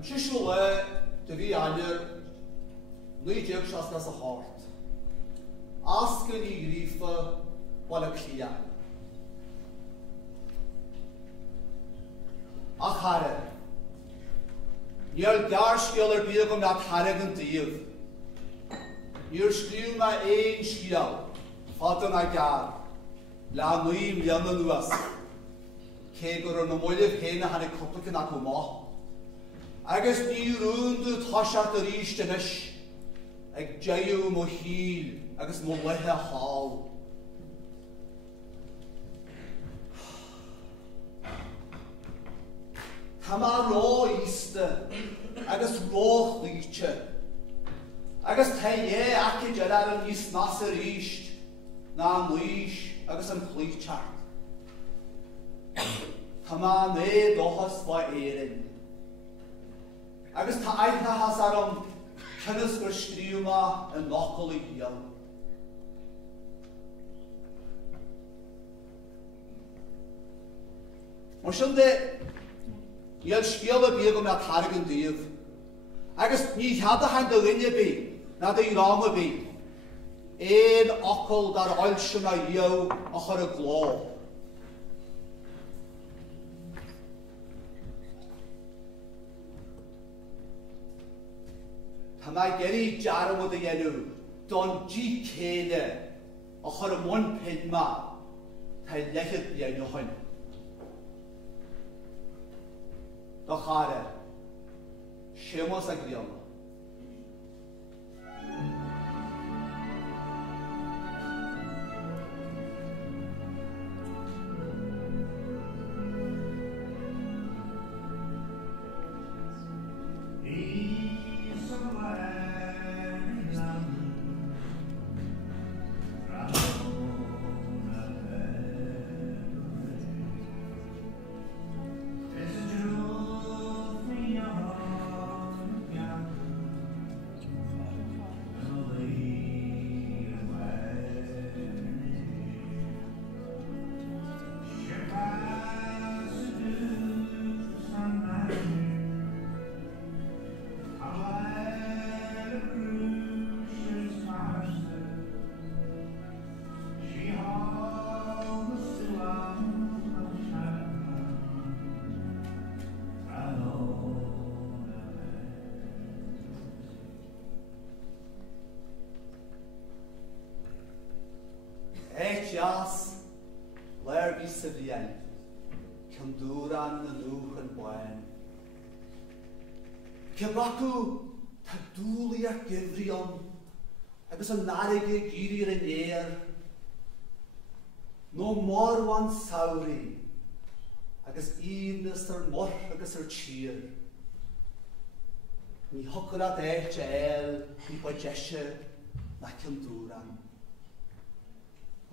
An tíisiú le de bhí ailir nuideag seas nas a háirt. Ascan í ghríofa bhil a clia. A charad. Níor garsciol ar bíag go mead charad an díomh. Níor scríobh me éon scial, fadan a gar, le nuím leanna nuas. Cé gur ar na muileh héna hanna cwplacin ac o má. Agus ní rúndú táisiart ar ístenis, ag deiú mo híl, agus mo lethe hál. Tá má rá íste, agus rách líte, agus tá acid ar an níos nas ar íst, ná an líis agus an cleiteart. Tá má né dochas ba éirin. Agus tá aithnas ar an cynnes gur scríobh ma an nocail i ghial. Mar sin de, níl scial a bíag go mead tharg an díomh. Agus ní chead a hain do rinne bí, na do dráma bí. Éon ocail dar oilsin a dhéo a chur a glá. Tá mai geri jarm o dy enw, don di céine a chur am one pin ma, tá lechyd i enw hyn. Da chare, Shéamus Ó Grianna. Jas, léir bhí sa bhíon, cyn dúran na núch an bhain. Cebracú tá dúlaí ar gifrion, agus an narige gírir an éir. No mórhain saorí, agus íbnas ar mor agus ar tír. Ní hocarad éilte éil, ní baidise na cyn dúran.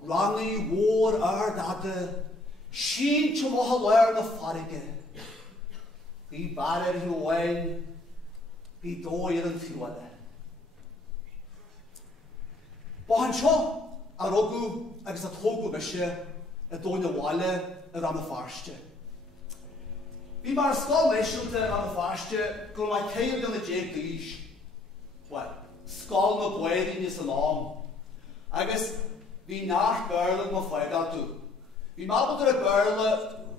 Rangi war dade, sin to moha leir na farige. Bí barir hi wain, bí dóir an tiwale. Bahan seo a rogu agus a tógu bishe a duine wale a ran na Feirste. Bí mar skál leisiúnta a ran na Feirste gur mai ceir gan na déag dís. Wel, skál na bwedin is an am. Agus Bhí nach beirle mo fáigá tú. Bhí mábal a beirle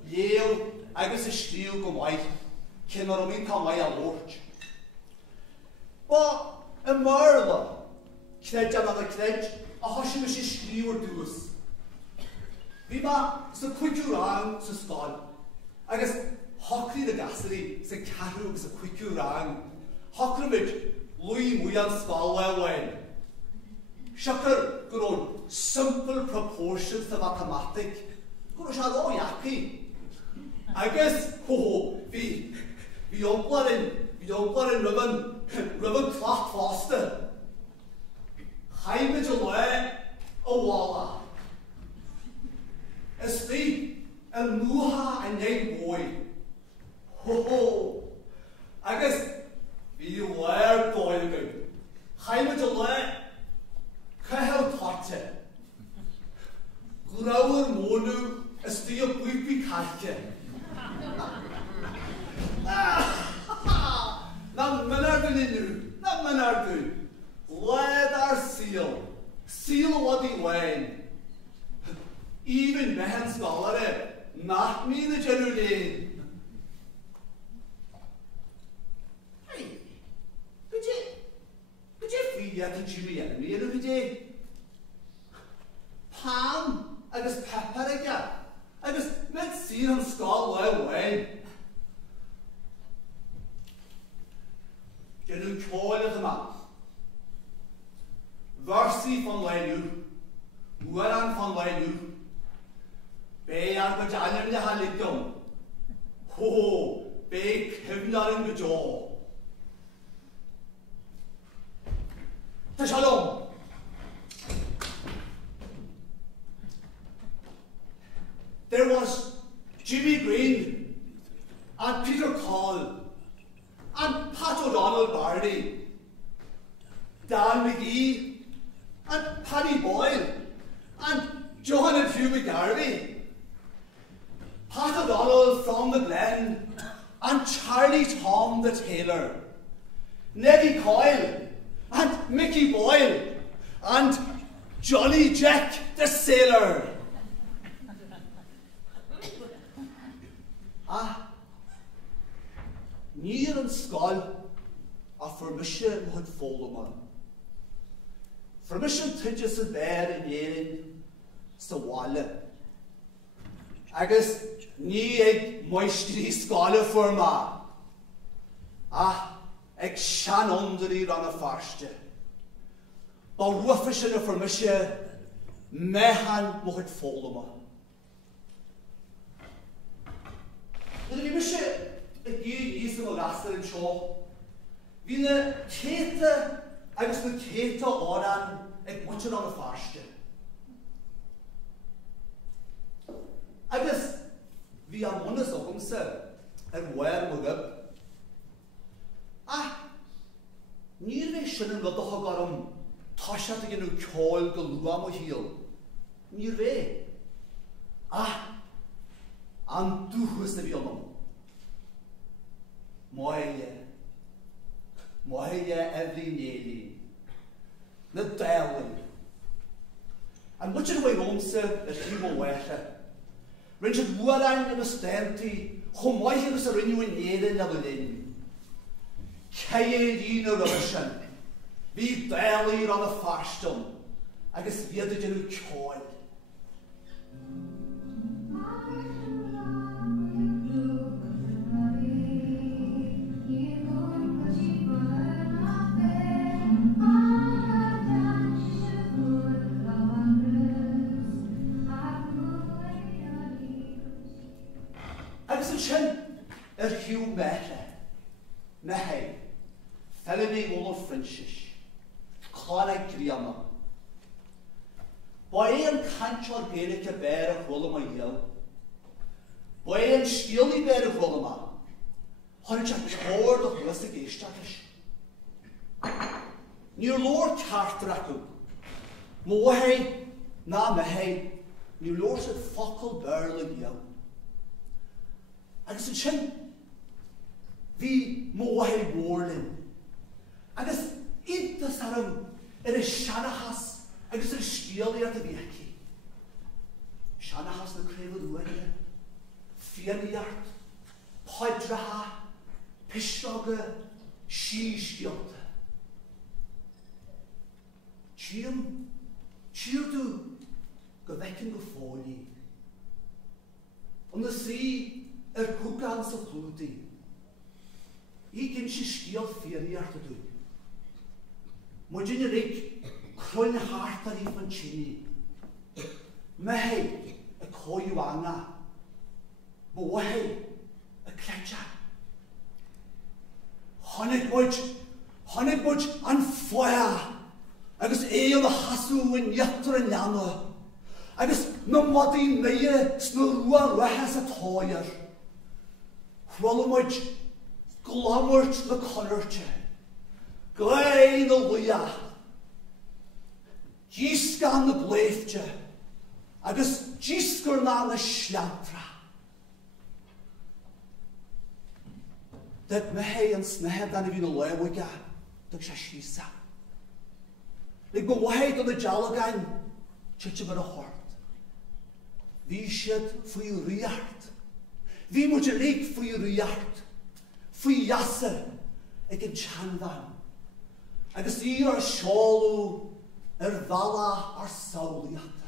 léal agus a scríobh go mhaith, cin ar amín tá mhaith a lórt. Ba, a beirle, cneid an a cneid, a thosin is scríobh dús. Bhí má sa cuiiciú rang sa stáil, agus hocrí na gasarí sa carú sa cuiiciú rang, hocramid luí mwy an stáil lehain. Siacar gyrwn simple proportions to mathematic. Gyrwn siad o iaci. Agus, fi omplar yn rhyfyn clot foster. Chaimid y le o wala. Ysdi, yn mwha yn neud mwy. Agus, fi le'r doel gyn. Chaimid y le Cael tote. Gwrawr mwynw ysdi o bwypi calte. Jerusalem. Hey, could you feel that Jimmy and me, could you? Pam, agus peperiga, agus med sir an skál le. Genú cáiliúil yma. Versi van Léiriú, Rann van Léiriú, be ar go deanam le haligdom. Ho, be cefnar yn gydo. Ta shalom. There was Jimmy Green and Peter Call and Pat O'Donnell Barney, Dan McGee and Paddy Boyle and Johan and Hugh McGarvey, Pat O'Donnell from the Glen and Charlie Tom the Tailor, Neddy Coyle and Mickey Boyle and Johnny Jack the Sailor. Níor an scoil a formise mo had fólaman. Formise tuide sa béir in éirin sa bháile. Agus ní ag moistrí scoile forma. Ag seanondarí ran a Feirste. Ba ruafise na formise mehan mo had fólaman. Nid mise y gyd is yn o lastar yn sio. Fi na cleite agus na cleite oran ag bwytio an y Feirste. Agus fi am hwnnas o hwnnsa wer mwgab. Nír fe sy'n yn rydych o garom tasiad ag enw cael gylwam o hil. Nír fe. An dúchas na bhí anam. Máire every néli. Na délin. An much of the way romsa is human wecha. Rinchard Wuarain in a sternti, Máire is a renew in Néli na Lulin. Caisleáin Óir, Bhí délí on a Feirste, agus viadidir ú Chonaill. Agus yn sin Hugh Máire, Máire, Feirste Ó Francis, Rugadh Séamus. Ba é an cantar Gaeilge béir a chula mai hiel. Ba é an scialí béir a chula mai. Chonaill an cóir do chlas a géisteachas. Níor lór carachtair acu. Mhórscríbhneoirí na Máire, níor lór sydd focail béir le hiel. Agus yn sin, fi Mhórscríbhneoirí mhórlin. Agus intas arm y shaothar agus scialí ar a bhíochaí. Shaothar na cleite, faoin, páidreacha, pisteoga, síoscialta. Tírdú go bhecin go fáilí. An na sí Tugann sa chlúdaí. Í cinn sí scial faoin a dúin. Mo dine rig chun hartarí fan tíní. Máire a cáiliúil, mhórscríbhneoirí a cleite. Honnig muid an foia, agus éon a hasú in eachtraí leanna, agus na modí naie sna ruálach a táir. Chhuilimid glamairt na cáiliúilte, gléin na luia, díoscan na bléifte, agus díoscar na sleantra. Dad Máire an snethe dan bhí na leabhaige dag sé síosa. Lig go bhhaid an na Gaeilgeáin tuite bar a chort. Bhí siad faoi riart, Bhí muid a léig faoi riart, faoi iasar ag an teanmhain. Agus í ar shaolú bhela ar saolaíochta.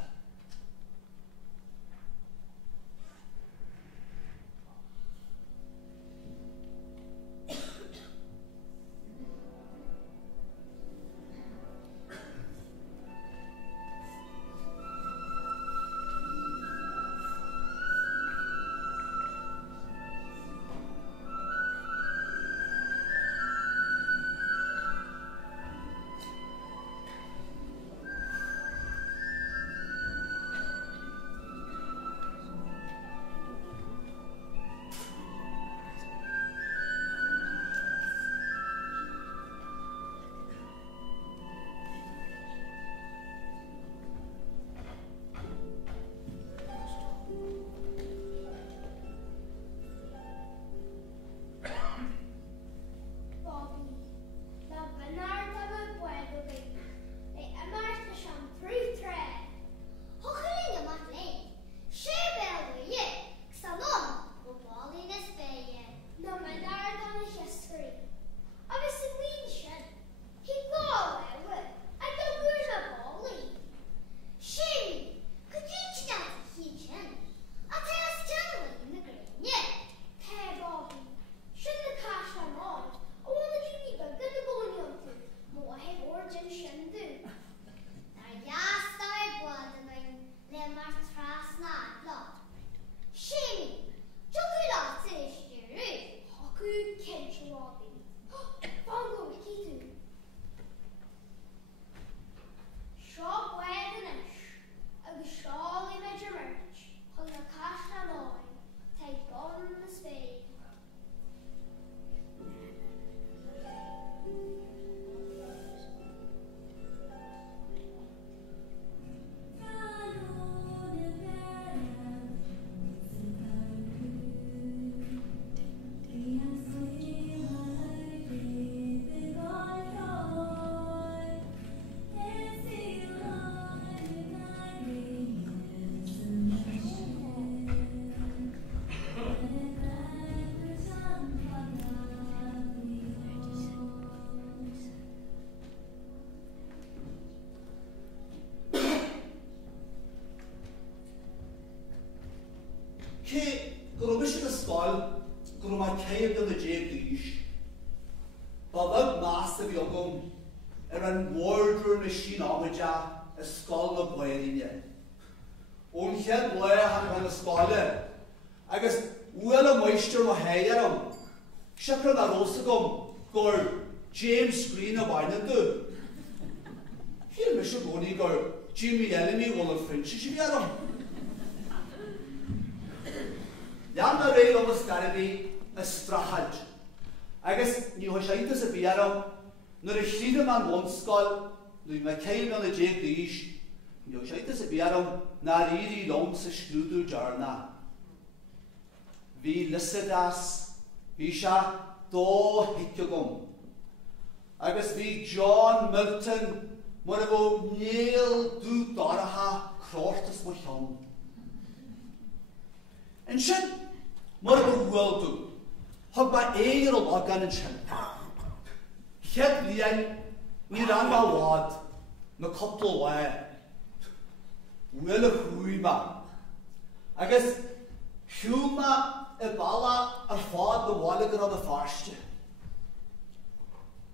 Bhí Lysidas, bhí se dó hiiciogum. Agus bhí John Milton mar a bh níl dú dáratha cráirtas mo cheann. An sin mar a bh bhfuilú, thug ba éigear ó lágan an sin. Chead bliain ní ran ba bhád na coppla bhaid. Bhfuil a chuúma. Agus siúma balla ar fád na bhálagar an na Feirste.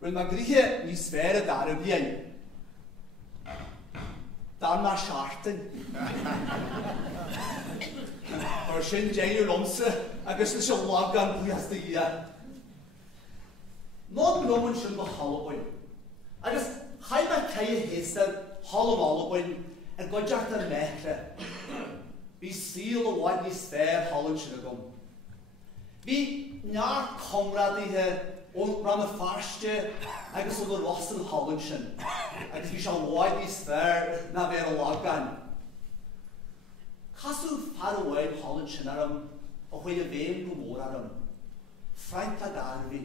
Rwy'n ma gríthe ní sfér a dar a bliain. Dan ma siartan. Ar sin déanú lomsa agus na sin lágan buas da ia. Nód nóman sin na Halloween. Agus chaid ma caia héastar Halloween ar godeart an Máire. Bhí síl a bhaid ní sfér Halloween sin a gom. Bhí neart comradíthe ón ran na Feirste agus ón Ross an Halloween sin. Agus bhí se bhaid ní sfér na bhéir a lágan. Casú far bhaid Halloween sin aram a chuid a bhéim go mór aram. Fraint a garfi.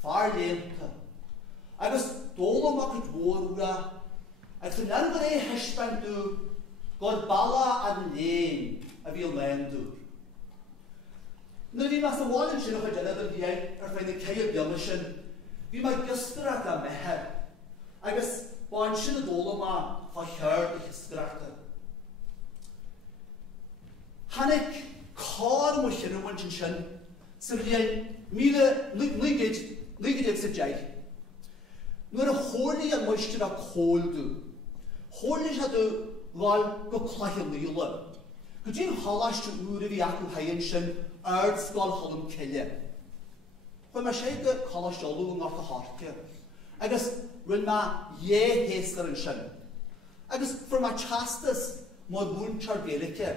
Far léimta. Agus dólam ac yn dwrwra. Ac yn anfod ei hysban dw, god bala ad yn ein a fi'l mewn dw. Na bhí mas bháin sin a chuidead ar bhíag ar féin na céad beanna sin, bhí mar gisteach a methe, agus bháin sin a dóla má fá cheir i gisteachta. Hannig cáir mo chinúhain sin sa bhíag 1990. Nuair a chóirlaí an muiste a cóilú, chóirlaí se do gáil go claithilíle. Go dtíon halaiste úr a bhí acu haon sin ard sgáil cholam ciile. Chfuil mar sé go chalasteolú an gach a háirce, agus rinn má héastar an sin. Agus for má teastas má búntar Gaeilge,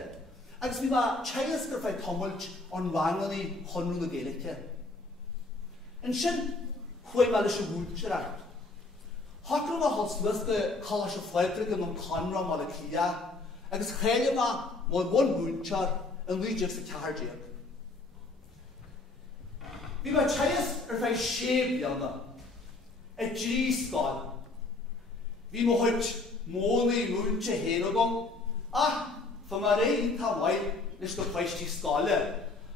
agus bhí má teas gur fáid tomailt an bhanganí chunú na Gaeilge. An sin chuig me leis a búntar. Thacrú má hoslas go chalas a fleidrig an canra má a clia, agus chéile má bhn búntar an líidir sa cehardiaag. Bhí má teas ar fáid Shéamuis a drí sáil. Bhí má chuid mónaí múnte héanagam, fa mar réon tá mhaid leis go Feirste sáile,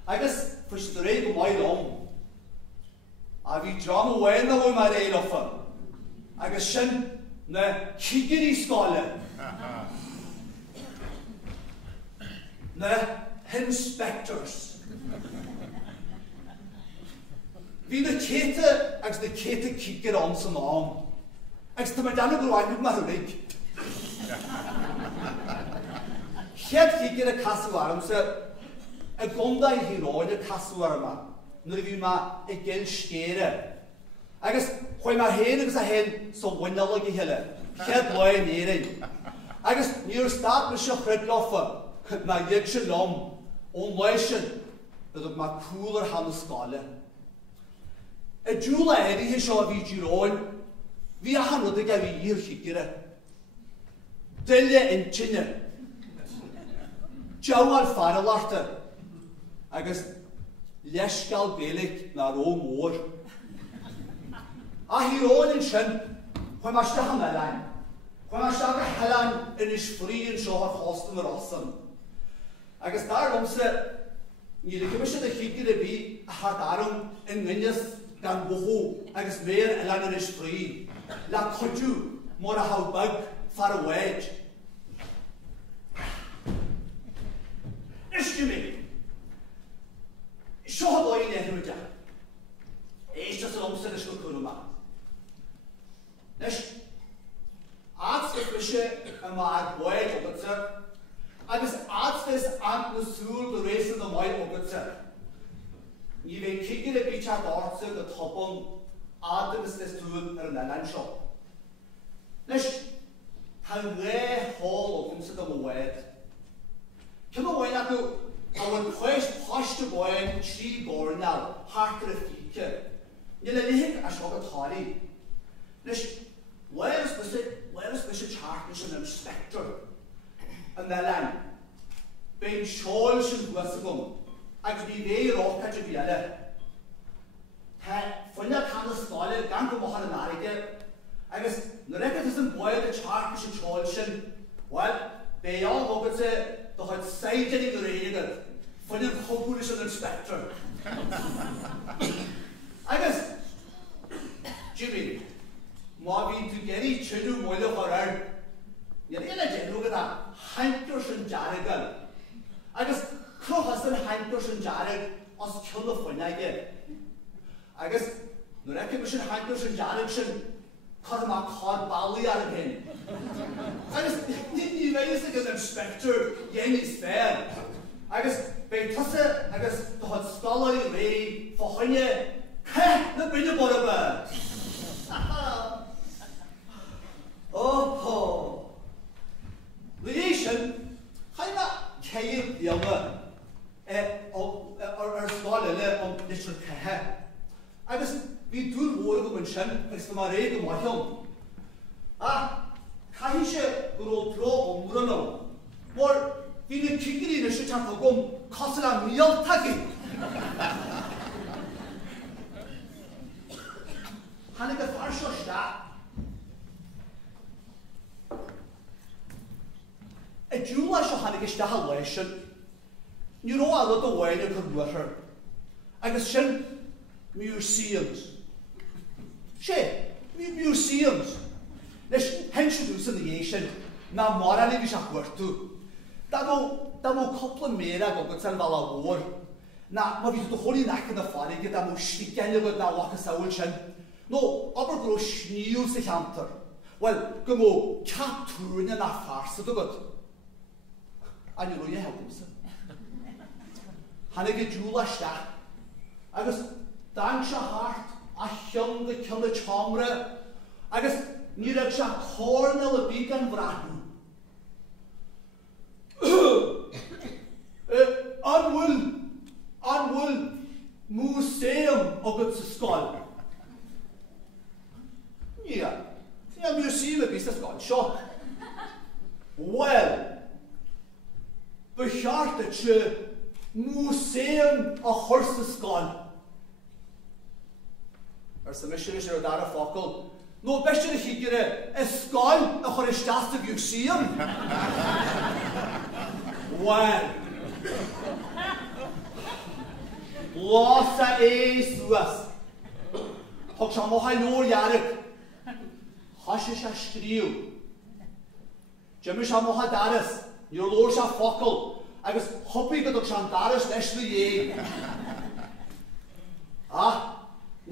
agus fuiste do réon go mhaid a bhí dráma bhain a bhfuil mar réon ofan, agus sin na cígeirí sáile, na inspectors. Bhí na cleite agus na cleite cígeir an san am, agus tá mar dána go bhhainú mar thunig. Chead cígeir a casúarmsa a gondaí híráin a casúarma, nuair a bhí má i gil scéire. Agus chuir má héin agus a héin sa bhainneala i heile, chead láin éirin. Agus níor stát me seo chreidlofa, chud má dhéag sin lom, ón láis sin, bydog má cúlar hanna sáile. A dúla éirithe seo a bhí dúráin, bhí a hanrad a bhí ír cígeire. Duine intinne, Deáil fearalaachta, agus leisceal Gaeilge na ró mór. A híráin sin, chuir mar sta an ealain, chuir mar sta go healain inis fríon seo a chóstan ar osan. Agus dar lomsa, ní le cymysg a cígeir a bhí a chadarm in nghinnes gan bohó agus mér ealain inis frí, le codú mór a hawbag far a weid. Isci mi, seo a bhain éithim ide. Éiste sa lomsa leis go cúna má. Nes, átsfise a mar bhaid ogatsa, agus átsfis ant na súl do résan na mhaid ogatsa. Ní bheith cígeir a bíteach áirsa go topon ádagus les túin ar an ealain seo. Nes, tá ré hall ogamsa do mhaid. Cyn o wain ac a wan chweis post o boen tri gornal, hartar a fíce. Níl a lihig a sio gatári. Nes, leis bys y chartnis yn inspector. Yn elan, bein shaol sy'n gwasagwm, ac ni fe i'r ochad y biale. Ta, ffynna can y sgolio gan gwmohar yn arige, agus, nyreg at ysyn boed y chartnis yn shaol sy'n, wel, be all hogad se, do had seiden in the rain for the hopeless inspector. I guess, Jimmy, Marvin to get each other more of her. You're in a general with that hankers and jargon. I guess, Cross and hankers and jargon as kill the fun I get. I guess, the recognition hankers and jargon. Cos my cod bally out of him. I guess, didn't you raise like an inspector, Yenny's fair? I guess, by Tussa, I guess, the hot scholarly lady, for Honey, the bridge about a bird. Oh, Relation, how about Caisleáin Óir, or scholarly on litríocht. I guess, we do more than sin, it's the Máire go maithom. Caisleáin go tro on Rann, or we need chickadee in a shit of gum, Caisleáin meal tagging. Hannig a farsho sta. A Jula shall hannig a sta halation. You know, I love the way you could water. agus sin museums. Museums. Leis hense dús an dhé sin, na mar anig is a chuirtú. Da mó coppla méra gogad san bhal a bhór. Na, ma bhí do choí nech na fáige, da mó stígeine go na lachas saoil sin. No, aber gro sníl sa cheantar. Wel, go mó captúrne na farsa do god. Ani roi e helgumsa. Hannig e dúla sta. Agus, dan sa hart a chion de cynne chomra. Agus, ni reg sa cornel y big an vrahú. Anwyl museum o gyd sa sgol. Ia, museum y bys sa sgol, sio. Wel, bechaart het je museum a chwrs sa sgol. Sa mysyn is ar dar a ffocl. No, bestyn i chi gyda ysgol a chwr ysgast y museum. Wel, Los a suas. Hog sa mocha nór iarig. Hashe sa scríobh. Jimmy sa mocha daras. Níor lór sa ffocl. Agus hopi gadog sa daras leis li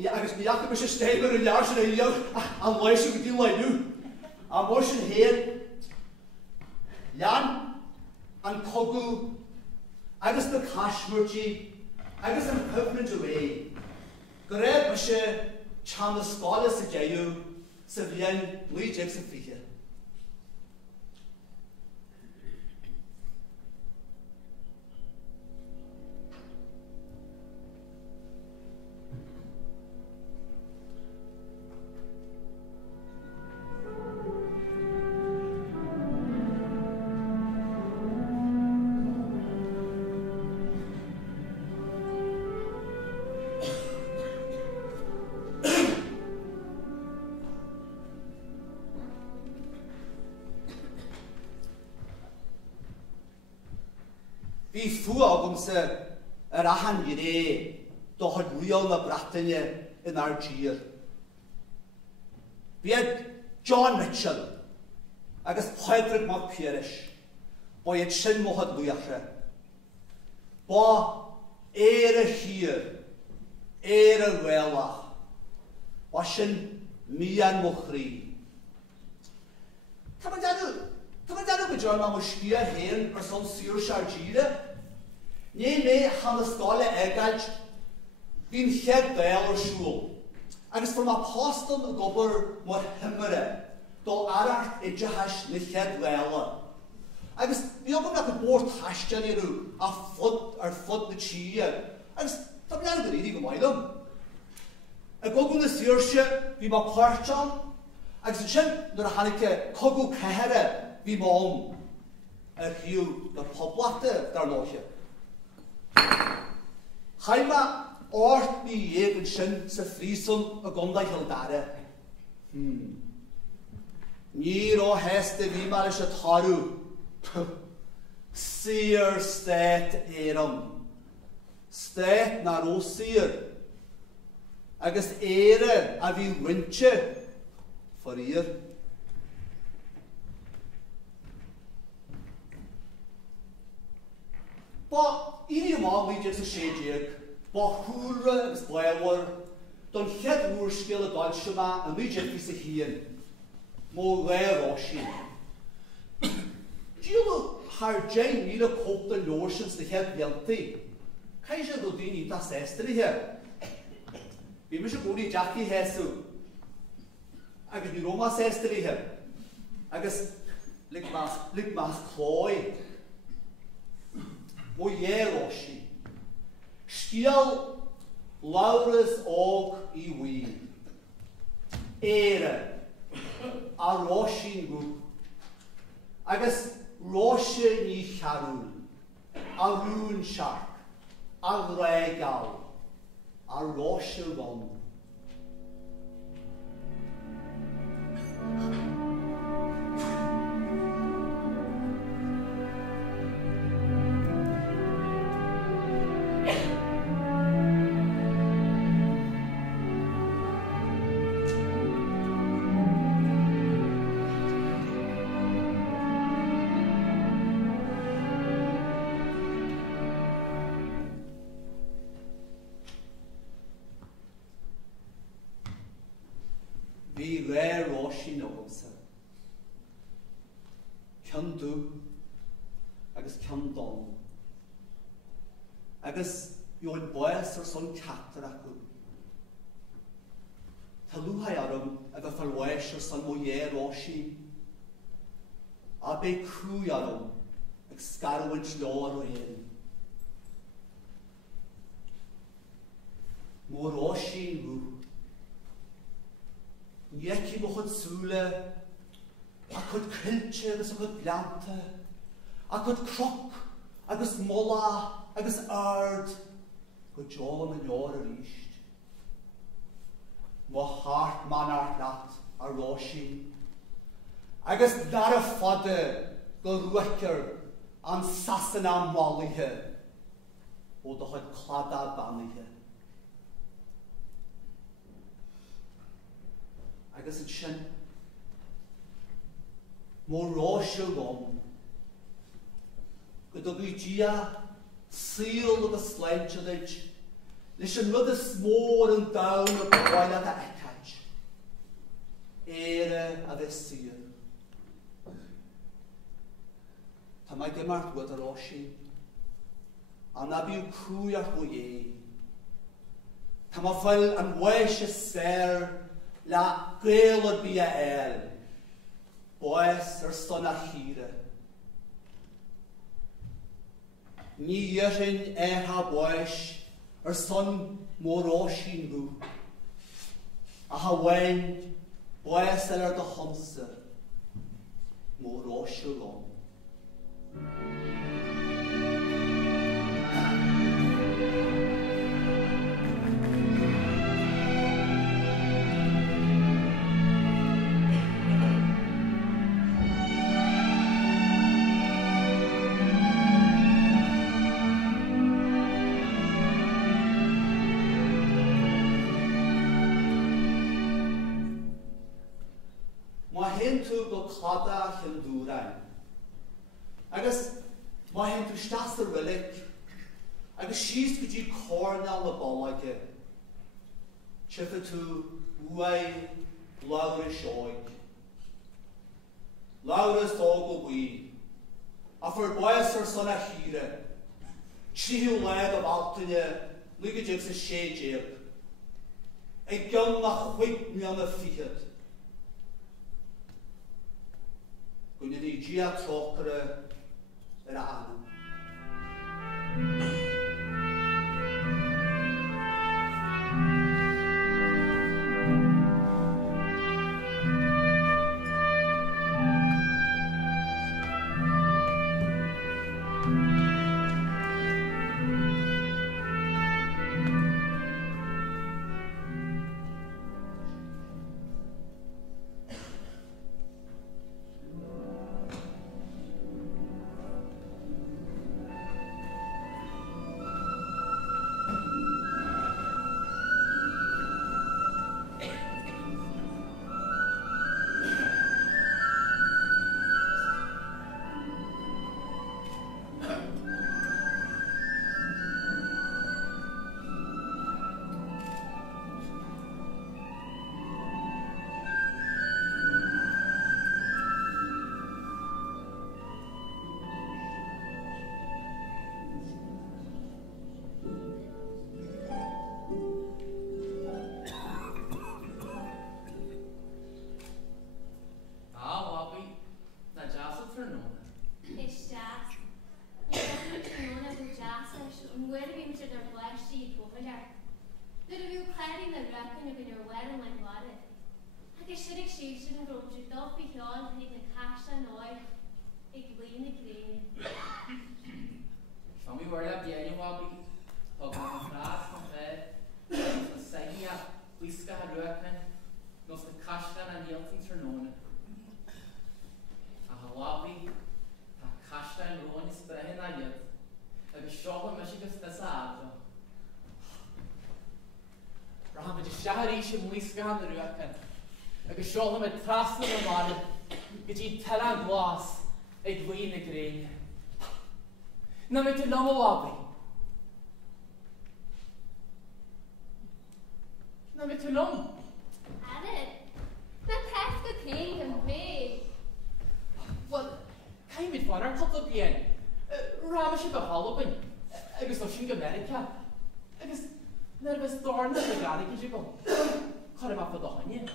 agus ni ac ymwys y steigwr yn iar sy'n eiliog a loes yw gyda'n leidw. A mors yn hen. Lian an cogw agus na cashmurti agus an cyfnod yw Greb ysio chan y sgola sy'n geirw sy'n fian mwy jeg sy'n ffrichio. Bhí fuagum sa rahan i do had rial na Bratainne in Argyr. Bhí John Mitchell agus Padraig Mac Piarish ba iad sin mo had luachre. Ba a hir, a welach, ba sin mian mochrí. Tá danu go John ma moschia hen ar son siúr Argyre. Ní mé chan na scola egaid bhín chead béal ar siúl. Agus form apóstol na gobar mar himire do arart idjahas na chead béala. Agus bhí ogam na go bór taistan irú a fud ar fud na tíia. Agus tá bhí go rídi go mailam. A gogu na siúrse bhí ma pártan agus sin nar a hanike cogu cehere bhí mám ar hiú na poblate dar nóche. Chaima ort ni éigen sin sa frísun a gonda hildare. Níor ó heste bhí mar is a tarú. Sir stét éram. Stét na ró sir. Agus ére a bhí wintse for ír. Ba iní má líidir sa séidir, ba chúra agus bléhar, don chead mhórscríbh a Gaeilge a líidir fi sa hían, mó léiróisí. Díolu haar Jane míle cópta leorsins na chead bhealtaí. Caisleáin do daoine tá séstarithe. Bhí me se gúnaí Jackie heasú. Agus ní Roma séstarithe. Agus lig más chlói. Mo léiróisí. Scial Lauras óg I Uí. Éire a róisín gú. Agus róise ní charúil. A rún seach. A réigáil. A róise ron. rare Roshi Noelsa. Cun du, agus cun don. Agus yo'n boes son carachtair acu. Ta lúhai arum a falweis son moye Roshi. A be crwy arum ag scarwyd lor o ein. Mo Roshi nhw. Nieci mo chud súle, a chud cleite agus chud blianta, a chud croc, agus mola, agus ard, chud jolam an óir ríist. Mo hart man ar lat a Roshi, agus dar a fada go ruachar an sasan am molaithe, o do chud clada banaithe. Agus yn sin, mor Roshi gom, gyda gwy dia syl agus slenchadid, leis yn rydys môr yn dawn o gwael a ecaj. Ere a fe syr. Ta mae gymart wyd a Roshi, a na byw crwy ar hwy e. Ta mae fel yn weis y ser, la Gaeilge bí a boes son a híre. Ní dhéirin ha boes son mo Roshi nhw. A ha wein boes ar do honsa mo Roshi gom. Go clada yn dŵrain. Agus mae hyn dwi'n stas yr wylig. Agus sydd gyda cornel y bolage. Chyffa tu wei lawr y sioig. Lawr ys dog o wy. A fyr boes ar son a hire. Trihiw led o faltynne. Lyga jigs y siedjeb. Ei gyn na chwyd mian y ffihyd. Gwyd ni gia trocre yr ainm. Shéamuis Uí Ghrianna, agus shaol me trasna na Máire, go dtí telan glas ag bhríomhar Gréine. Na me tú lom óábaí. Na me tú lom. Anna, na Cain mit fan ar couple blian. Ráma sé go Halloween. Agus lo sin go America. Agus nervous thorn na Gaeilge sé go. Chur am afo do haine.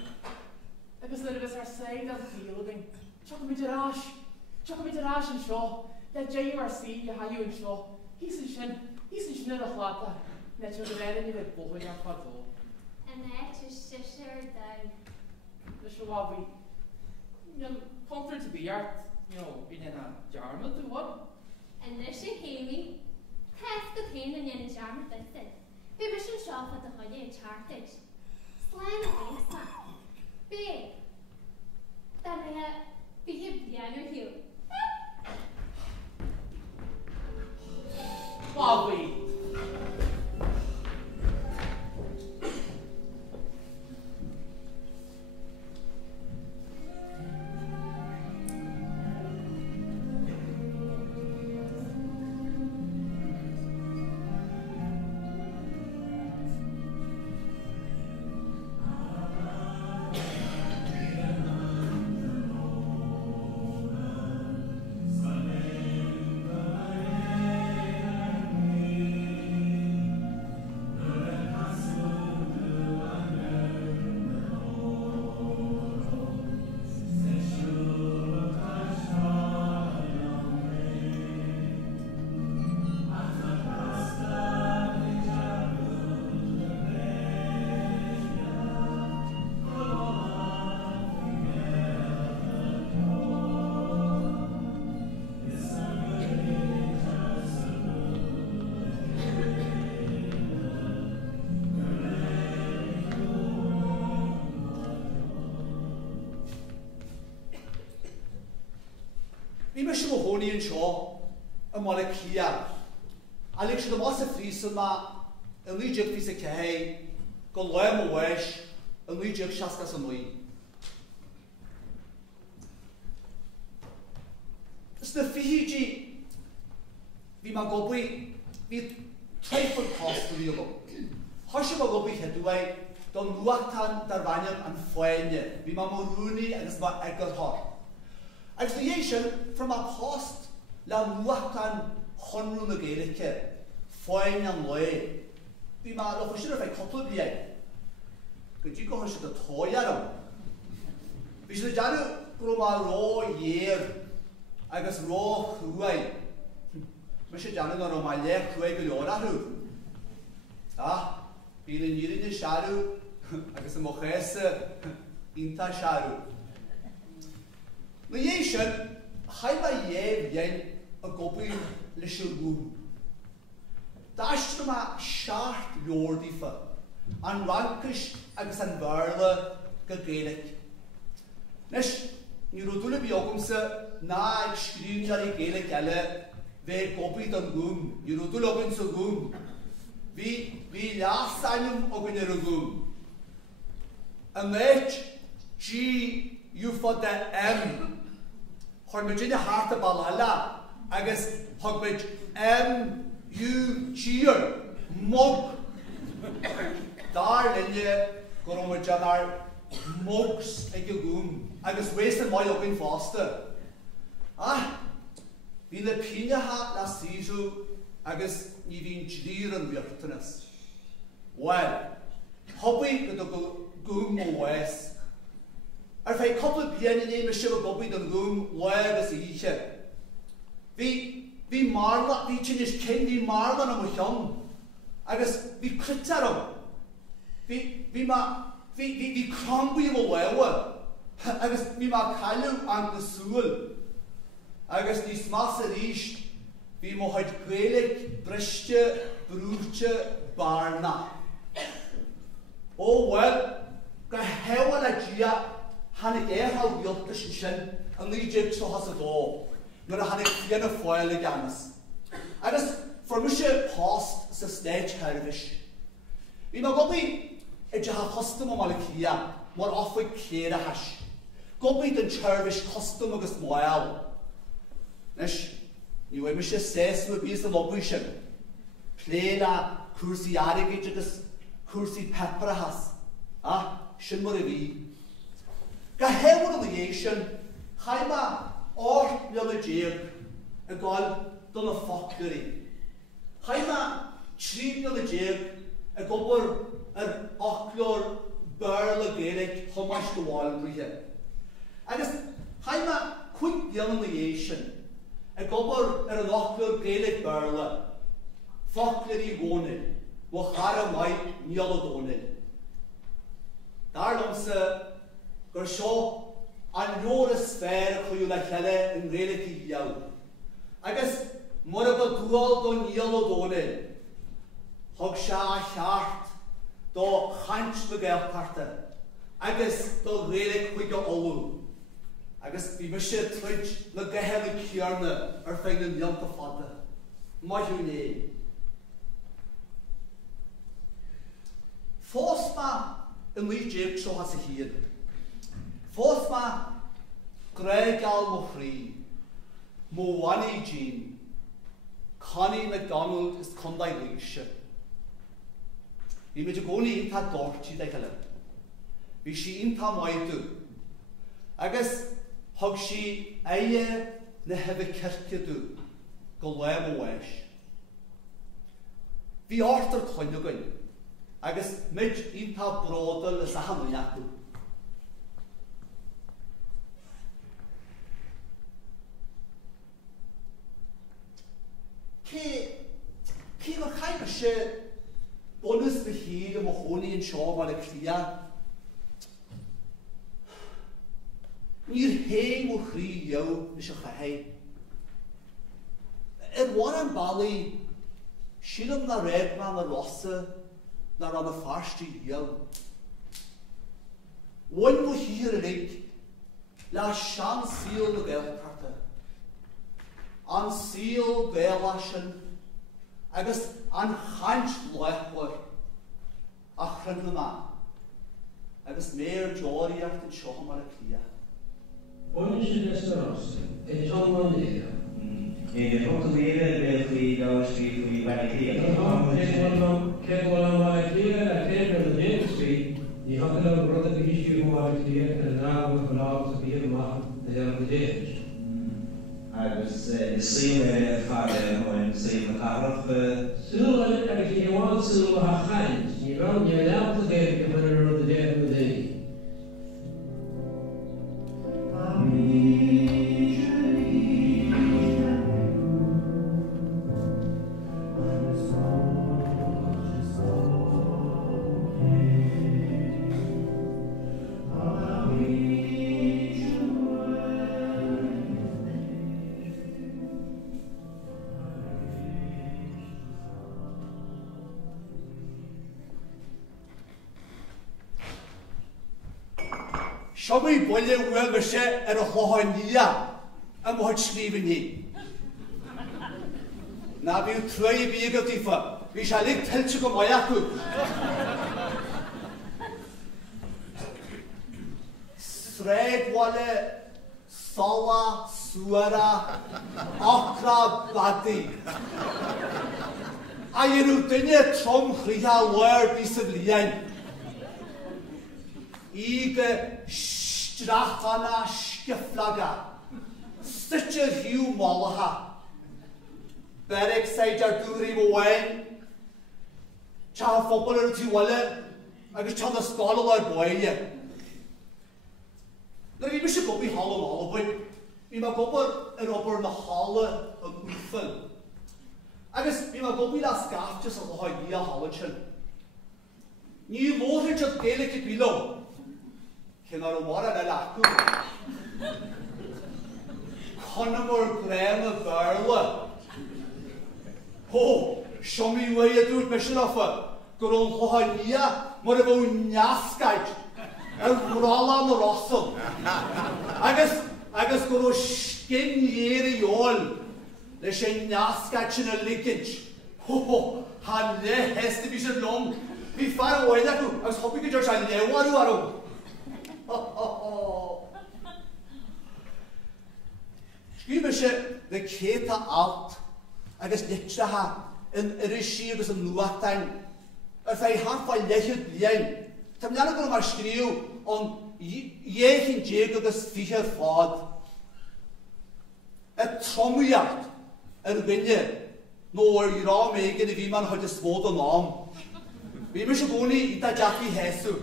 Agus nervous ar said al fielding. Choc mit ar as an seo. Le JRC le haú an seo. Hís an sin ar a chláta. Net go réan ni le bóid ar fadó. And that is sister down. Le seo comfort to be art, in a dráma to what? And there she Amy. Half the pain and yen jarm visit. Be mission shop at the holiday chartage. Slam Alexa. Big. Then be Brianna Hugh. Bobby. Yn sio yn mor y clia. A lig sydd y mos y ffris yma yn lwy jyg ffris y cehau go loem o wesh yn lwy jyg siasgas yn lwy. Ys na ffihi fi ma gobwy fi treifod cost yn ilo. Hosio ma gobwy hedwau don lwatan darfanion yn ffwenne. Fi ma mwrwni agos ma egor hor. Agus the Asian from a post la luatan honrún na Gaeilge faoin an loe. Bí ma lo fo fai couple blian. Go dí go hoise the tóiaram. Bí sé jaru gro ma ró year agus ró chuai. Ma sé jaru na ro ma le chuai go leorahu. Bí le níri na sharu agus mo chese inta sharu. Na Asian haib a yen a gobwy le siwrgwm. Dasht yma siart lordi fa, an rankish agus an barla ga Gaeilge. Nes, ni rodwle biogwm se na ag scríbhneoirí Gaeilge ele fe gobwy dan gwm, ni rodwle ogyn sa gwm. Fi las ainm ogyn ar y gwm. A mech, G, yw fod M. Hor me jyna hart a balala, agus hog me M-U-G-er, mog. Dar linje, gorom me janar mogs ag y gwm, agus weist yn moi ogyn foster. Fi le pina ha la sisu, agus ni fi'n drir yn wirtynys. Wel, hobby gyda gwm o wes. Ar fai couple blian yn ein mysio o gobyd yn gwm loer ys eiche. Fi marla, fi chynish cyn fi marla am o chion. Agus fi critar am. Fi crambwy o lewa. Agus fi ma cailiú an gysŵl. Agus ni smas yr eisht. Fi mo hoed Gaeilge, Feirste, brúte, barna. O wel, ga hewa la gia hannig hal wieltys yn sin, yn lyd tro has y do, nôr a hannig fian y ffoel y ganas. Agus, formysio post sy stage herfish. Fi ma gobi edrych ha costum o malacia, mor offwyd cleir a hash. Gobi dyn cherfish costum agos moel. Nes, ni wei mysio ses yw bys y lobwysyn. Plena cwrsi arigid agos cwrsi pepper a has. Sin mor I fi. Ga hewn o liation, chai ma 8 mhíle a gáil donna factorí. Chaime 3 mhíle a gobar achlór barla Gaeilge thomas go bháil bríomhar. Agus chaime 5 mhíle na dhéisian a gobar an achlór Gaeilge barla factorí Gcónail go chara mai mhíle Gcónail. Dar lomsa gur seo an nóra sfér chuú le cheile in réalaí dheall. Agus mar a go dúáil do níl ó Gcónail, thug se a cheart do chaint na Gaeltachta, agus do réalaigh chuige olú. Agus bhí me sé trid na Gaeilge Cearna faoin na Blianta fada. Maithú né. Fós ma in lí déag seo has a híad. Fós ma Gréigeall mo chrí, mo Wanny Jean, Connie MacDonald is Condaid Líse. Bhí me de gcónaí ionta dortí de heile. Bhí sí ionta maidú. Agus thug sí éie na hebh circeadú go leim ó weis. Bhí áirtar chuineagain, agus mid ionta bródal is a hamlaíachú. Cé go chaime sé bonus na híad am a chónaí an seo mar a clia. Níor héim ó chrí dheó is a chahéim. Bhhain an bailí sílam na réibhme na rosa na ran na Feirste dheall. Bhain go híar a rig le sean síl na Gaeltachta. An síl Gaelaisin agus an chaint leithmhar a chrunnna má. Agus méar deoraíocht an seo mar a clia. Bhain sin leis na rosa, John Máire. Thug Léiriú faoi dá scríbhneoirí bunaithe. Cé bhfuil an bunaithe a chéir na Déag Street, ní hagan an rud a bhíisiú bunaithe an dráma go lábhas a bhíon amach na dearg na Déag. Agus síl fáile chuin síl na carachtair. Súil agus í bháin súil a chaint, ní bhain ní leabhta Gaeilge chuin an rud a déag na Déag. Shéamuis bhfuil me sé ar a chláthníí a mhór scríbhneoirí. Na bhíú tríí bhí go dtífa, bhí se lig tiltte go maiid acu. Sréadhhaile, sola, suara, eachtraí badaí. A dhéanú duine trom chríthe leir bí sa bhliain. Ige strachana skiflaga, stitcher hiú málacha. Berek seidir dúrí bhhain, tá fóbal ar tíhile agus tá na scála ar bhaile. Na bhí me sé gopaí hála málabain, bhí me gobar ar obair na hála an úfan. Agus bhí me gopaí le scaftas a láthí a hálan sin. Ní mhórthir a Gaeilge bíló. Cyn ar y war ar y lacw. Conam o'r grem y barla. Ho, Shéamuis Uí Ghrianna mission offa. Gwrwn chlohaia, mor efo niasgaid. Ar wrala am y rosol. Agus gwrw sgyn i'r i ôl. Leis ein niasgaid sy'n y ligid. Ho, ha le hesti fi sy'n lom. Fi ffair o waith acw, agus hobi gyda'r sy'n lewarw arw. Scríbe sé na céta alt agus litrithe in irisí agus an nuachtain ar fé harfáil leichiúd bliain. Tá mleanna go mar scríú an dhéchin déag agus fiche fád. tromuíocht duine nóir I rá mégan I bhí man chuid smód an nám. Bhí me se búnaí I tá deachí héasú.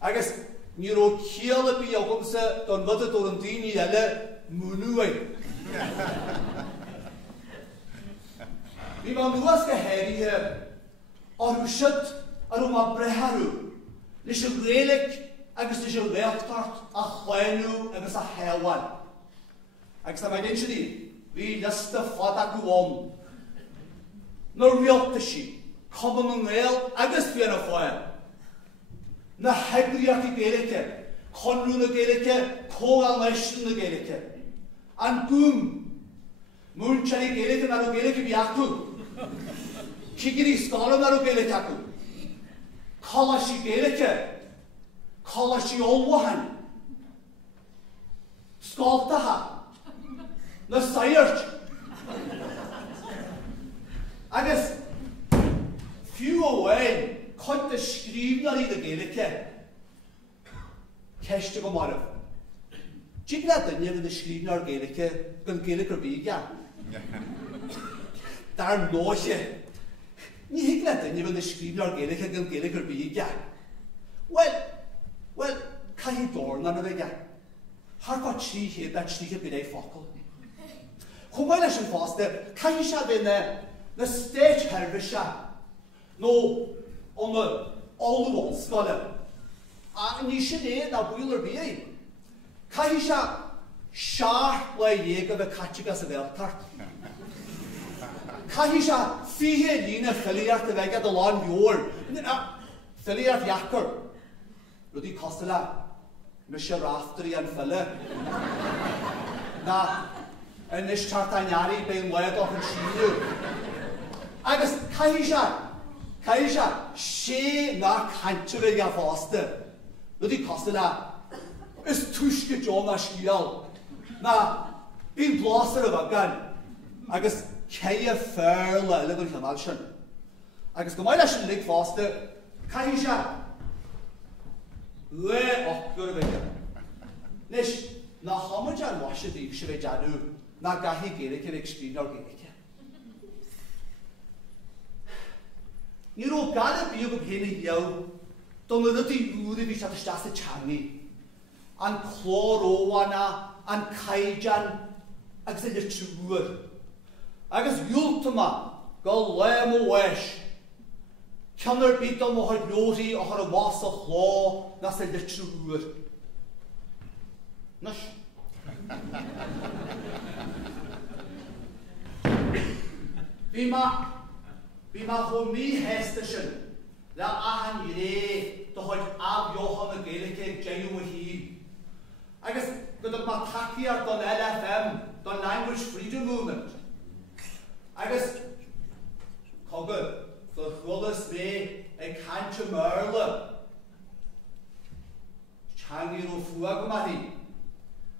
Agus ní ró chéala bí agamsa don bhada dó an daoine eile múnúin. Bhí man nuas go héirithe orú siad arú má breitharú leis an Gaeilge agus leis an eachtart a chláinú agus a héhain. Agus am aidin siad bhí lista fad acu am. Na rialta sí, Tugann Noel agus Fianna Fáil. Na heagríocht I Gaeilge, chunú na Gaeilge, cógáil leistin na Gaeilge. An gúm, múnseí Gaeilge na Gaeilge bhí acu. Cigarí scála na Gaeilge acu. Cáilí Gaeilge, cáilí olmhain. Scáltatha, na Sairt. Agus fiú óhain chuid de scríbhneoirí na Gaeilge. Ceiste go marmh. Dín le duine na scríbhneoir Gaeilge gon Gaeilge bíige. Dar nóise. Ní hic le duine na scríbhneoir Gaeilge gon Gaeilge bíige. Well, caithí dórna na bheige. Harpa trí héad a trícha bid é focail. Chumhail leis an fásta, caithí se bhí na stéit herbise nó an na olúháil scoile. A ní sin é na bhuiil ar bhí. Caithí se seacht le dhéag a bheith caitegas a bhealtart. Caithí se fihe lína filiart a bheith a lán bheor. Filiart iachar. Rudí Caisleáin. Me se raftarí an fille. Na, yn ys tartaniari be'n wedwch yn sianú. Agus caithí se, sé na cainte bheith a fásta. Rudí Caisleáin. Is tuisce John a scial. Na, bí'n blásar a bhagan. Agus céie fearr le gon cheanal sin. Agus go maiid leis an lig fásta, caithí se le ochgur a bheith. Nes, na hamid an wasa díg se bheith deanú, na gaithí Gaeilge ag scríbhneoir Gaeilge. Ní ró gada bí go bhéna dhew, don na rudí úra bhí se isteach sa teangaí. An chlóróhána, an caidean, agus a litríocht. Agus dúltama go léim ó weis. Ceannar bíd am ó chuid leorí ó chuir a más a chló na sa litríocht. Nus. Bhí má chó mí héasta sin le ahan I ré do chuid abheochan na Gaeilge ag déanú a hí. Agus go do má taciar don LFM, don Language Freedom Movement. Agus cogad do chulas mé ag cainte mórla. Teangaí ó fua go maithí.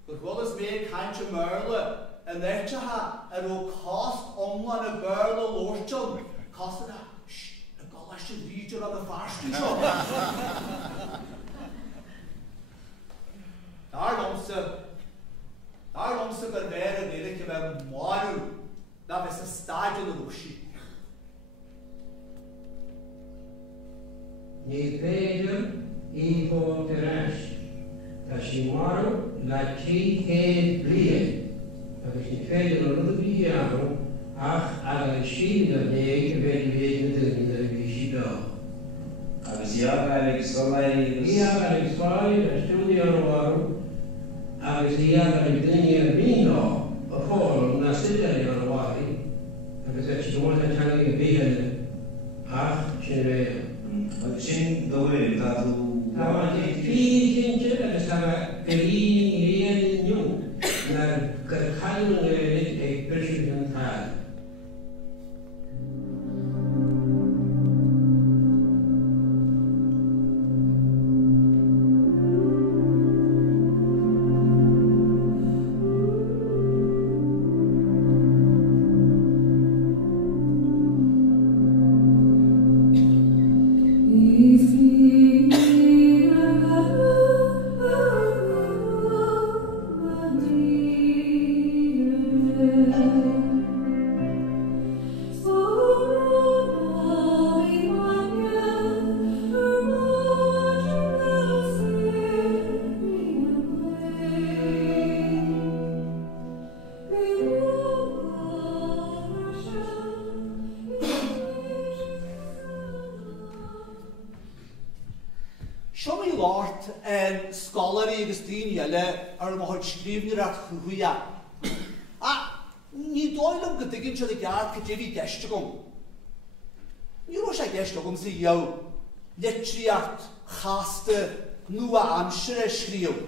Go chulas mé ag cainte mórla an éirtethe ar ó cást omlan a bérla lóirteam. Caisleáin, na gála sin vídeor an a Feirste seo. Dar lomsa gur bhéir a Gaeilge bheith marú na bheith sa stáideal na rúsí. Ní féidir ífóg de reis. Tá sí marú le 300 bliain. Agus ní féidir an rudí anú ach a sína néig bheith bhéid na duine bhí sí dá. Agus ag scoláil ag scoláil a stúdí an bharú agus ag duine a bhíá a fáil na sidaí an bhhaí agus a tíúirta teangaí a bhíile ach sin bhéile. Agus sin do bhfuil tá tú Tá bhain fíinte agus tá réaniú na gur caiú ag briisiú an táil. If you Shéamuis Láirt an scolarí agus daoine eile ar mhór scríbhneoir at chuhuia. Ní dóilm go dtuigeann siad i gceart go dtí geiste gom. Ní raibh sé geiste gom sa dheabh, litríocht, chaasta, nua amsire scríobh.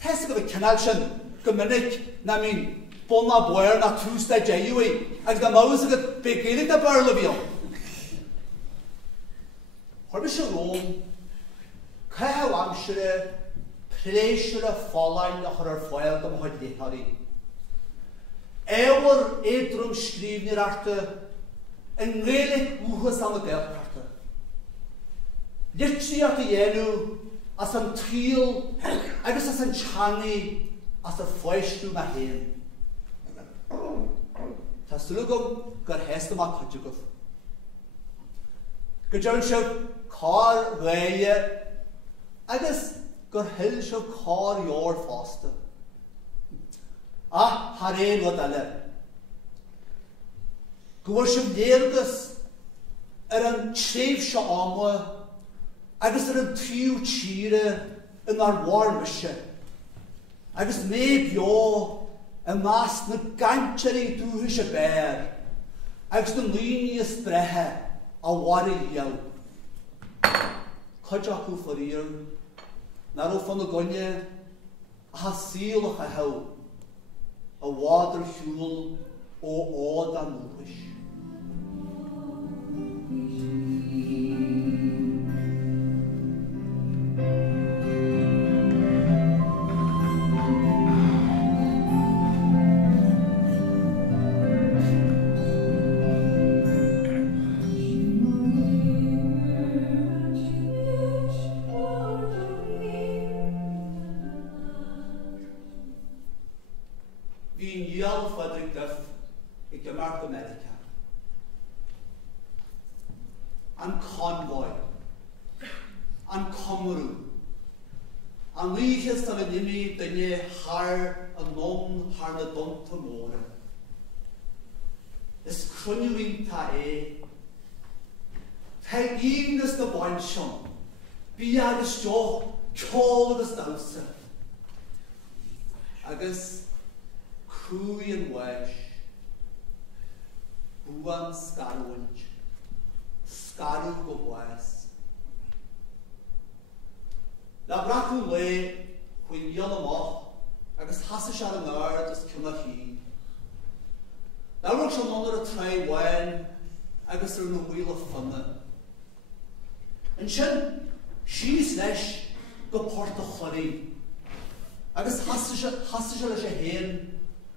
Thes go bh cinál sin go minic na mín bonna buir na tústa déúí agus na mós go begéilig na beirla bhío. Thorba sé róm, caithfh amsire, pléisiúre fálainn a chur ar fáil go mhaid létharí. Éhar éadrom scríbhneoir arta an ngéalaigh úchas am a Gaelchárta. Litríocht a dhéanú as an tríal agus as an teangaí as a Feirste na héan. Tá sulúgam gur héasta má chuide goh. Go deann sibh cá réige agus gur hill sibh cá leor fásta. Har éon rud eile. Go bhfuair sibh léargas ar an tréimh Shéamuis agus ar an tríú tíre in ar mhórmise. Agus mé beo a más na gaiintearí dúthais a béir agus na líní is brethe a bhhair leabh. Chuid acu foríor, na raibh fan na gunne a ha síolach a heabh a bháidir siúil ó ád an núis. An convoy, an Comrú, an líchas tan an imi duine thar an nom thar na donta móra. Is cruniúínta é, tá ígnas na bhain sean, bí agus teo ceol agus damsa. Agus cúi an weis, buan scarúint, scarú go bhuas. Na bracú le chuin dheal amach agus hasa se an ard is cumach hí. Na rug se nónar a trai bhain agus ar na bhuiile funna. An sin, síos leis go pórta chorí. Agus hasa se leis a héan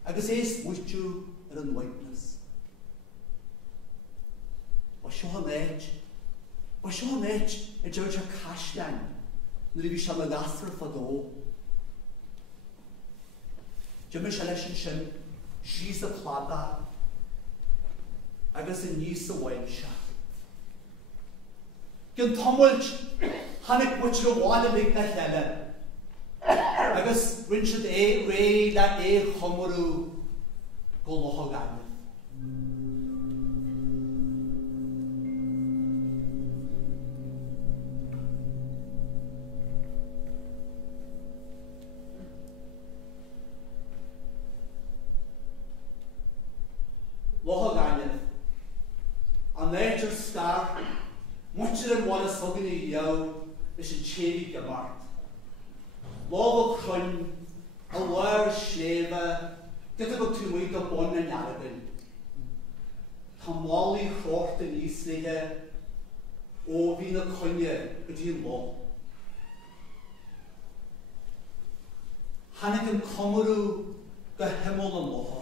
agus éis muitiú ar an waitnas. Ba seo méid a dúir se Caisleáin nuair bhí se na lasar fadó. Dúir se leis an sin síos a plada agus a níos a bhain se. Gin tomult hanig muitiú a bháile lig na cheile agus rinn siad é ré le é chomrú go Rugadh. Rugadh an éitir scar muitir an bháil sogan í dheabh is an chéadí gemart. Lábh chun a bhhair sléimhe gyda go túmhaid go bon na neargan. Tá málaí chóirta níos léige ó bhí na chunne go dtí lá. Hanig an Comrú go himol an látha.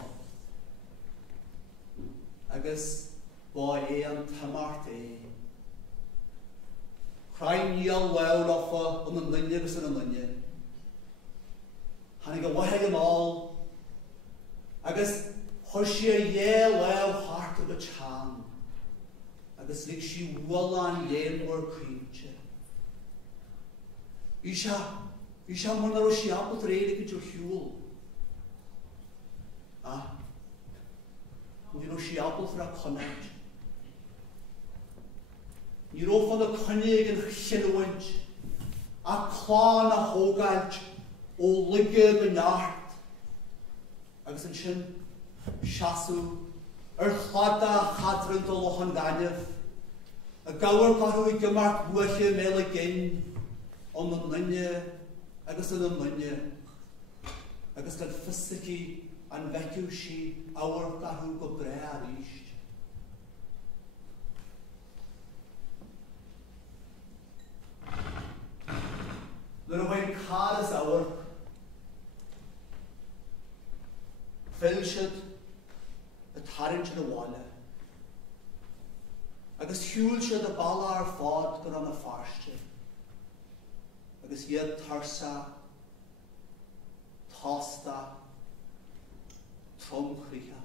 Agus ba é an tamart é. Chraim níl leabhar áfa an an linne agus an an linne. Hanig go bhaithe an áil agus chuir si a dhé leabh harta go tean agus lig si bhuailán dhéanmhar cleite. Bhí se mar nar ó Shéamus réide go dtí siúil. Ní ó Shéamus ra conaid. Ní ó fan a coine ag an chinúint a chlán a hógailt ó ligge go neart. Agus an sin, seasú, chladda chadran do lochan ganef, a gawr garw I gymart bwyche mele gyn, on an linne, agus an linne, agus gan ffysici an feciw si awr garw go bre ar eist. Lyr wy'n car as awr, Feirste y tarint yn y wale. Agus hiwl sydd y bala ar fod gyda'n y Feirste. Agus iad tarsa, tosta, trom chricha.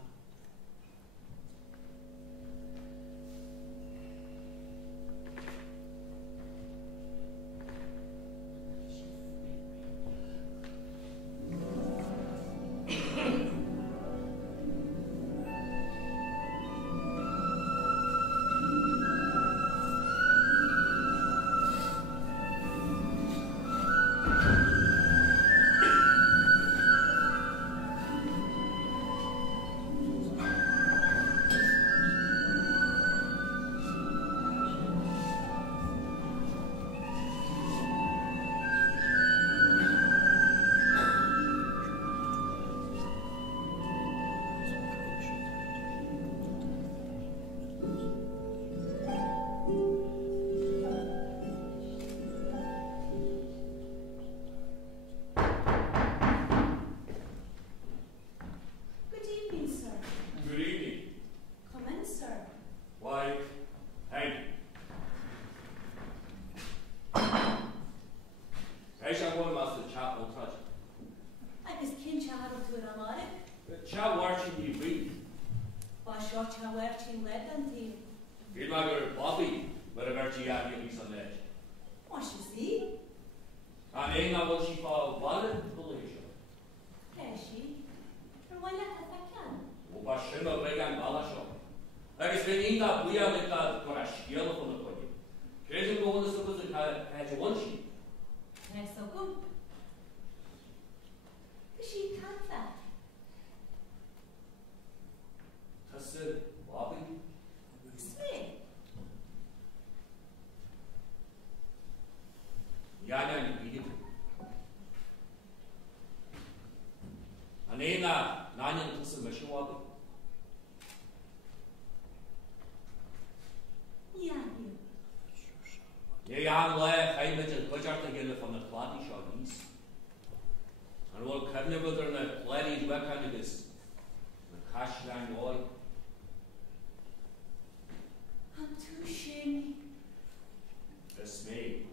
Caisleáin Óir. I'm too ashamed. It's me.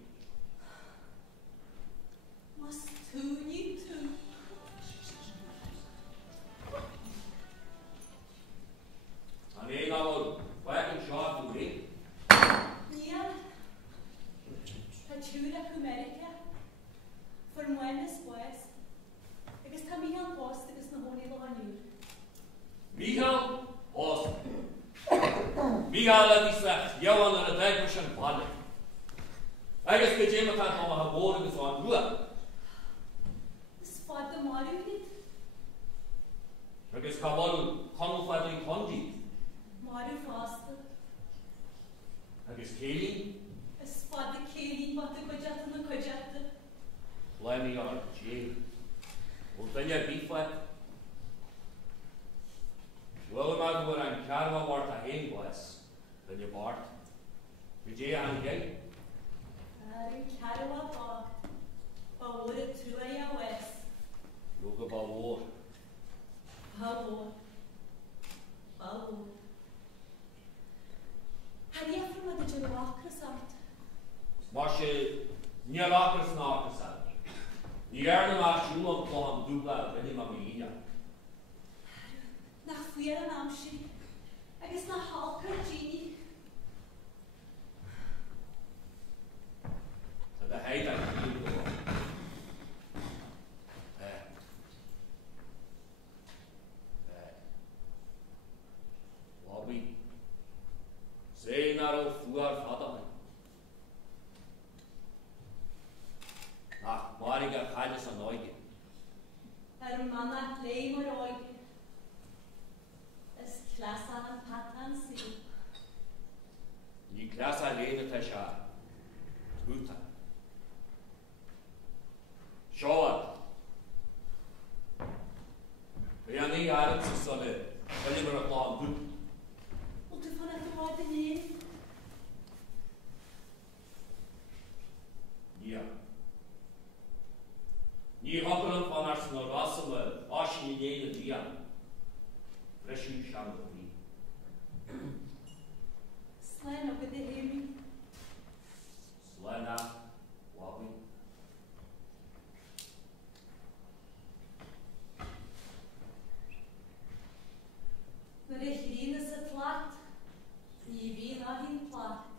Must too you too. And I will back and shot to me. Neil, Hachura America, from when this was, because Tamihal Post is the Holy Law New. Michael Post. Michael is left, Yawan and a diversion body. I guess the Jamaican on her board is on Rugadh. Spot the Maru did. I guess Kawalu Conal Family Conji. Maru faster. I guess Katie. A spot the Katie, but the Kojat and the Kojat. Blimey on jail. Well, then you beef flat. Well, imagine what I'm carrying worth a hand was. Then you bought. Did you and gay? Carawa Park. But would it to a west? Look about war. How Have you ever met the Generacras art? Marsha, near Locker's Knockers out. The Erna Marsh, you won't call him Dubla, when you mammy. Na fear and amshi. I guess na halker genie. To the height I feel go on. Lobby. Say not of fuar father. manna léimar óig. Is clasan an patan si. Ní clasa léine tá se úta. Shaol. Rianna áras sa sola, bhfuil mar a plán dú. Wel, dy ffôn eich roed yn un. Ní hapran fan ars na rasama ásin i léine dían. Freisiú seamuí. Slain o gyda hemi. Slena, wabi. Na'r eich rin ys y plat. I fi na hi'n plat.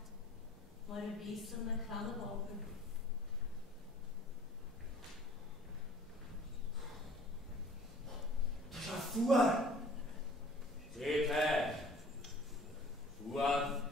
Mae'r bus yn y can o ddogyn. Tá fuar. Cleite. Fuad.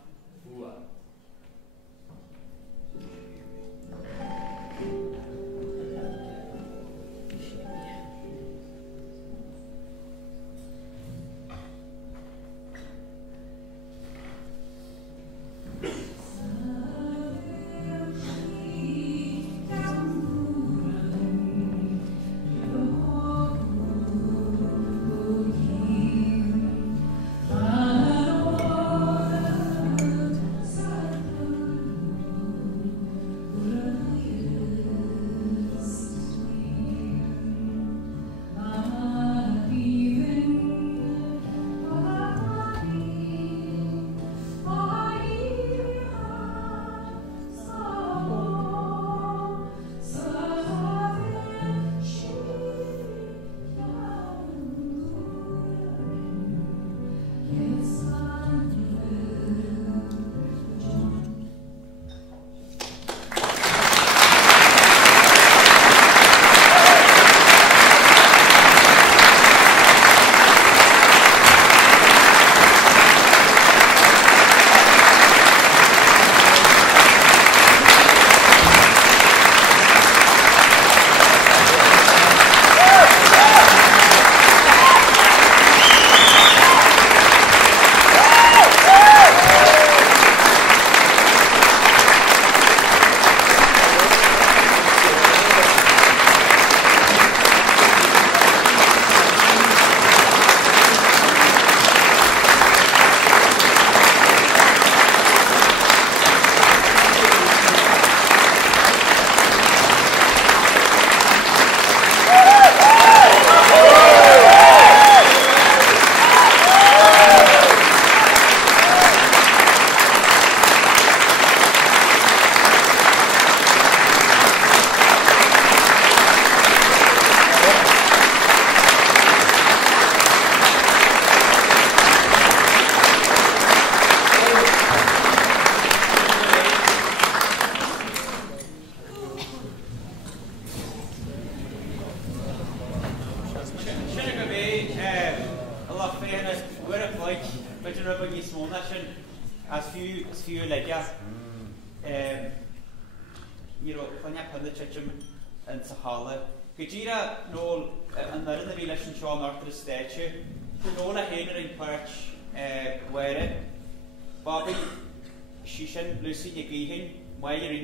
Máire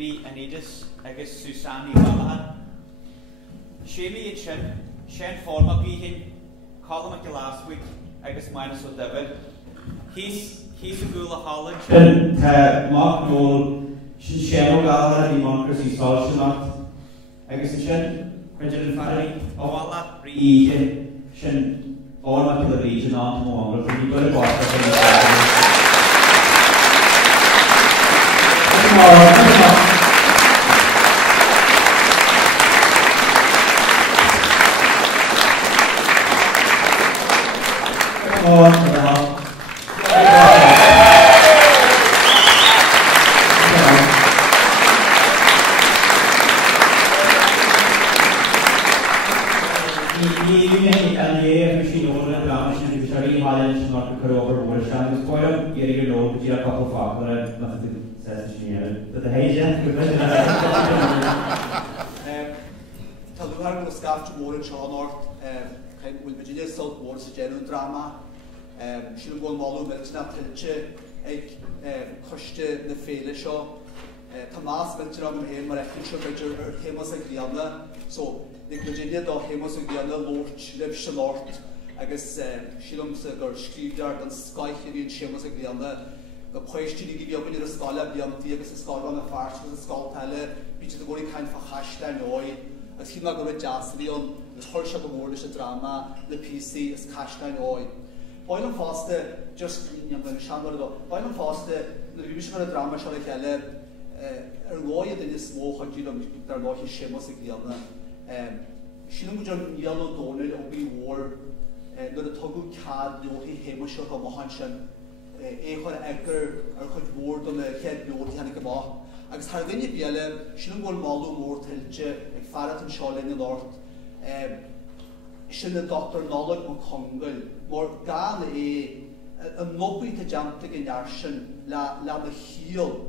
agus Shéamuis sin forma bíhin column at last week agus minus o David. He's a gula Holland sin Mark Noel sin Shéamus Ó Grianna I Moncras I Solshinat agus sin Rugadh Séamus sin forma to the region on tomorrow. So you got to watch Tá lugar go scafte mór an seán ort bhfuil Virginia South Ward sa déanú dráma, sílim ggóil máú miltena tiltte ag coiste na féile seo. Tá más miltena am héin mar echin seo beidir Shéamus Ó Grianna, so nig Virginia dá Shéamus Ó Grianna lórt libh se lort, agus sílim sa gur scríbhneoir don Scailtheoiríonn Shéamus Ó Grianna, go Feirste ní bhíogann ar a scáile bliantaí agus a scáil an a Feirste agus a scáil teile, bíte go goirí cain fa Caisleáin Óir, agus hí me go bh deasaíon, agus thuir se go mór leis a dráma, na PC is Caisleáin Óir. Bail an fásta, just níam bhain seanmar do, bail an fásta, na bhí se mar a dráma seo le cheile, ar láid in is smó chuidí dar láithí Shéamus Ó Grianna. Sílim go an níalú dónaid ó bhí mhór, nuair a tugadh cad leotaí Shéamus seo go maihan sin, échar eagar ar chuid mór don le chead leotaí hena go maith. Agus thar gine bíile, sílim ggóil máú mór tiltte ag fearad an shaoil in Lort. Sin na Dr. Noel Ó Gallchóir, mar gan an nópaí a deanta go near sin le na híal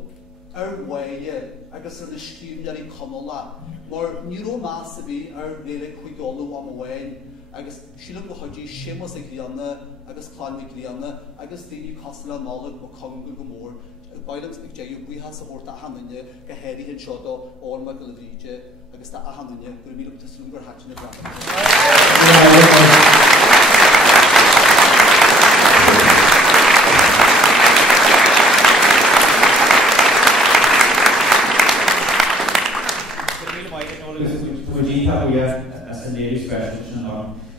ar bhaile agus ar na scríbhneoirí Chonaill, mar ní ró más a bhí ar réile chuigeála am bhain, agus sílim go chuidí Shéamus Ó Grianna agus Tugann Noel Ó Gallchóir agus daoine Caisleáin Óir go Gallchóir go mór. Bailams ag déú buíthe sa hórta a hanine go héirí hin seo do ónma go leríide agus tá a hanine gur míle tasún gur haitine dráma.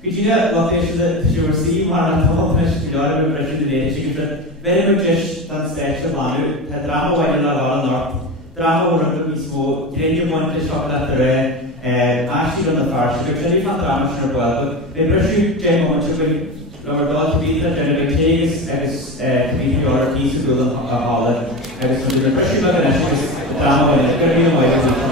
Virginia, wat is het Jersey, maar het toch is jaar we presenteren. Very much dan steeds de manu. Het drama waar je naar Noord. Drama waar we mismo Greetje monte shaothar Ashi on the Feirste. We zijn van drama naar buiten. We presenteren Greetje monte we Lord God be that we take as be your piece of the hall. As we presenteren drama waar we